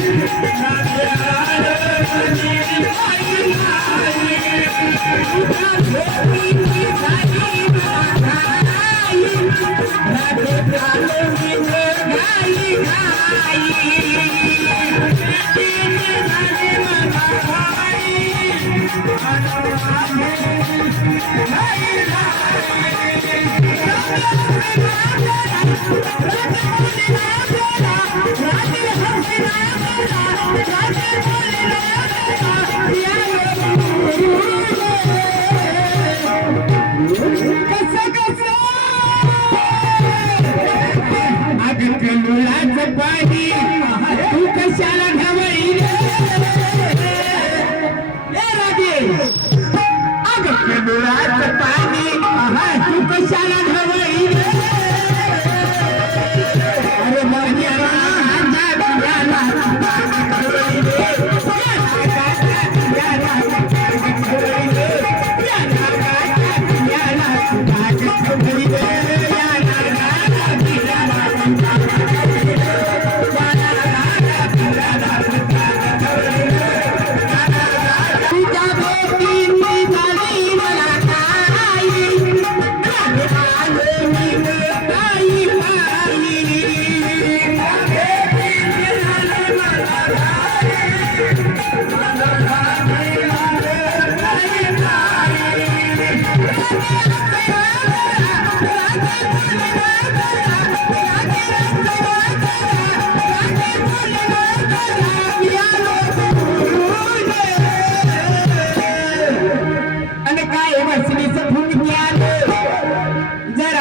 कमळाचं पाणी तू कशाला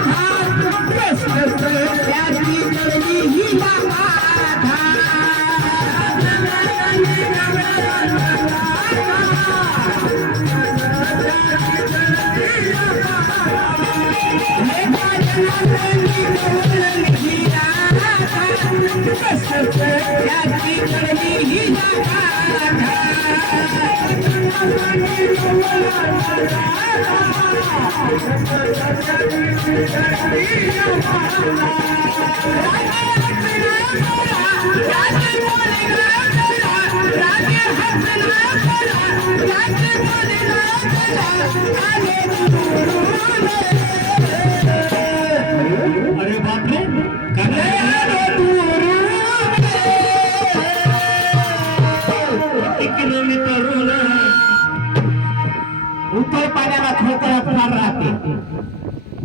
ভাই I'm पाण्यात फार राहते.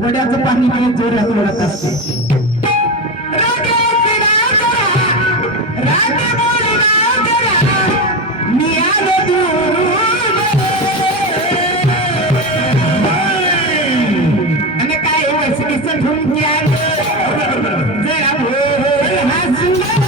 वड्याचं पाणी मला जोरात ओढत असते. Thank you.